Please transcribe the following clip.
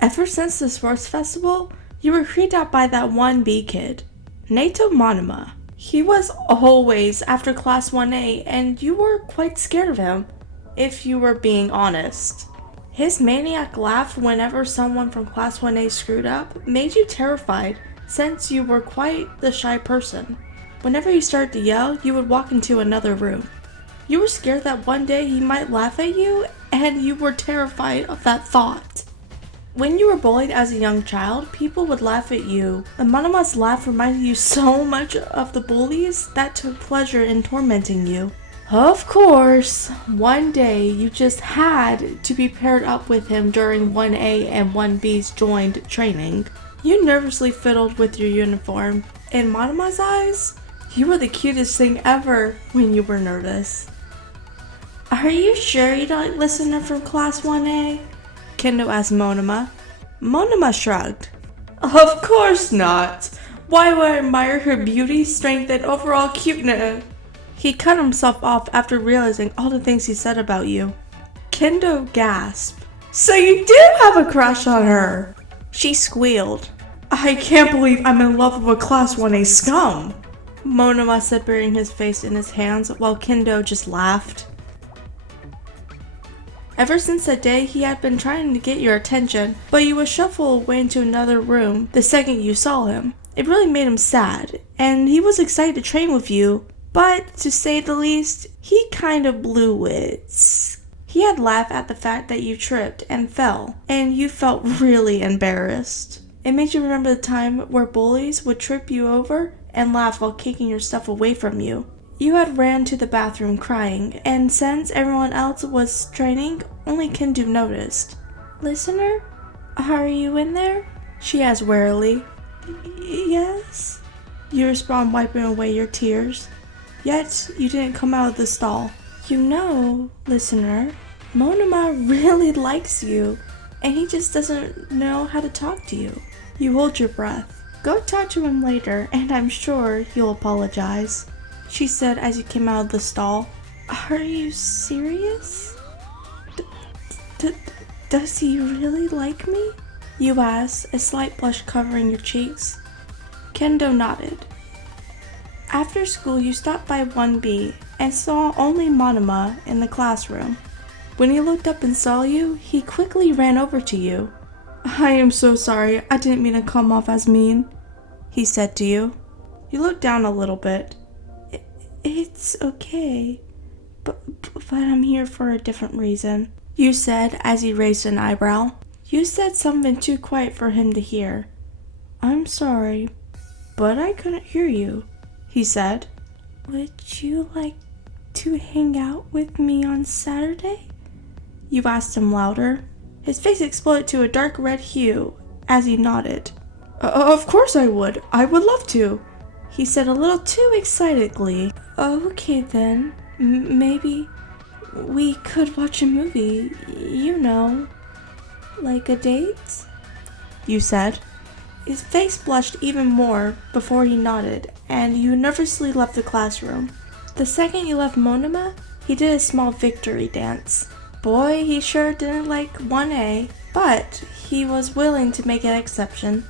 Ever since the sports festival, you were creeped out by that 1B kid, Neito Monoma. He was always after class 1A and you were quite scared of him, if you were being honest. His maniac laugh whenever someone from class 1A screwed up made you terrified since you were quite the shy person. Whenever he started to yell, you would walk into another room. You were scared that one day he might laugh at you and you were terrified of that thought. When you were bullied as a young child, people would laugh at you. And Monoma's laugh reminded you so much of the bullies that took pleasure in tormenting you. Of course, one day you just had to be paired up with him during 1A and 1B's joined training. You nervously fiddled with your uniform. In Monoma's eyes, you were the cutest thing ever when you were nervous. Are you sure you don't like Listener from class 1A? Kendo asked Monoma. Monoma shrugged. Of course not. Why would I admire her beauty, strength, and overall cuteness? He cut himself off after realizing all the things he said about you. Kendo gasped. So you do have a crush on her? She squealed. I can't believe I'm in love with a class 1A scum. Monoma said, burying his face in his hands while Kendo just laughed. Ever since that day, he had been trying to get your attention, but you would shuffle away into another room the second you saw him. It really made him sad, and he was excited to train with you, but to say the least, he kind of blew it. He had laughed at the fact that you tripped and fell, and you felt really embarrassed. It made you remember the time where bullies would trip you over and laugh while kicking your stuff away from you. You had ran to the bathroom crying, and since everyone else was training, only Kendo noticed. Listener? Are you in there? She asked warily. Yes? You respond, wiping away your tears. Yet, you didn't come out of the stall. You know, Listener, Monoma really likes you, and he just doesn't know how to talk to you. You hold your breath. Go talk to him later, and I'm sure he'll apologize. She said as you came out of the stall. Are you serious? Does he really like me? You asked, a slight blush covering your cheeks. Kendo nodded. After school, you stopped by 1B and saw only Monoma in the classroom. When he looked up and saw you, he quickly ran over to you. I am so sorry, I didn't mean to come off as mean, he said to you. You looked down a little bit. It's okay, but I'm here for a different reason, you said as he raised an eyebrow. You said something too quiet for him to hear. I'm sorry, but I couldn't hear you, he said. Would you like to hang out with me on Saturday? You asked him louder. His face exploded to a dark red hue as he nodded. Of course I would. I would love to, he said a little too excitedly. Okay then, maybe we could watch a movie, you know, like a date? You said. His face blushed even more before he nodded, and you nervously left the classroom. The second you left Monoma, he did a small victory dance. Boy, he sure didn't like 1A, but he was willing to make an exception.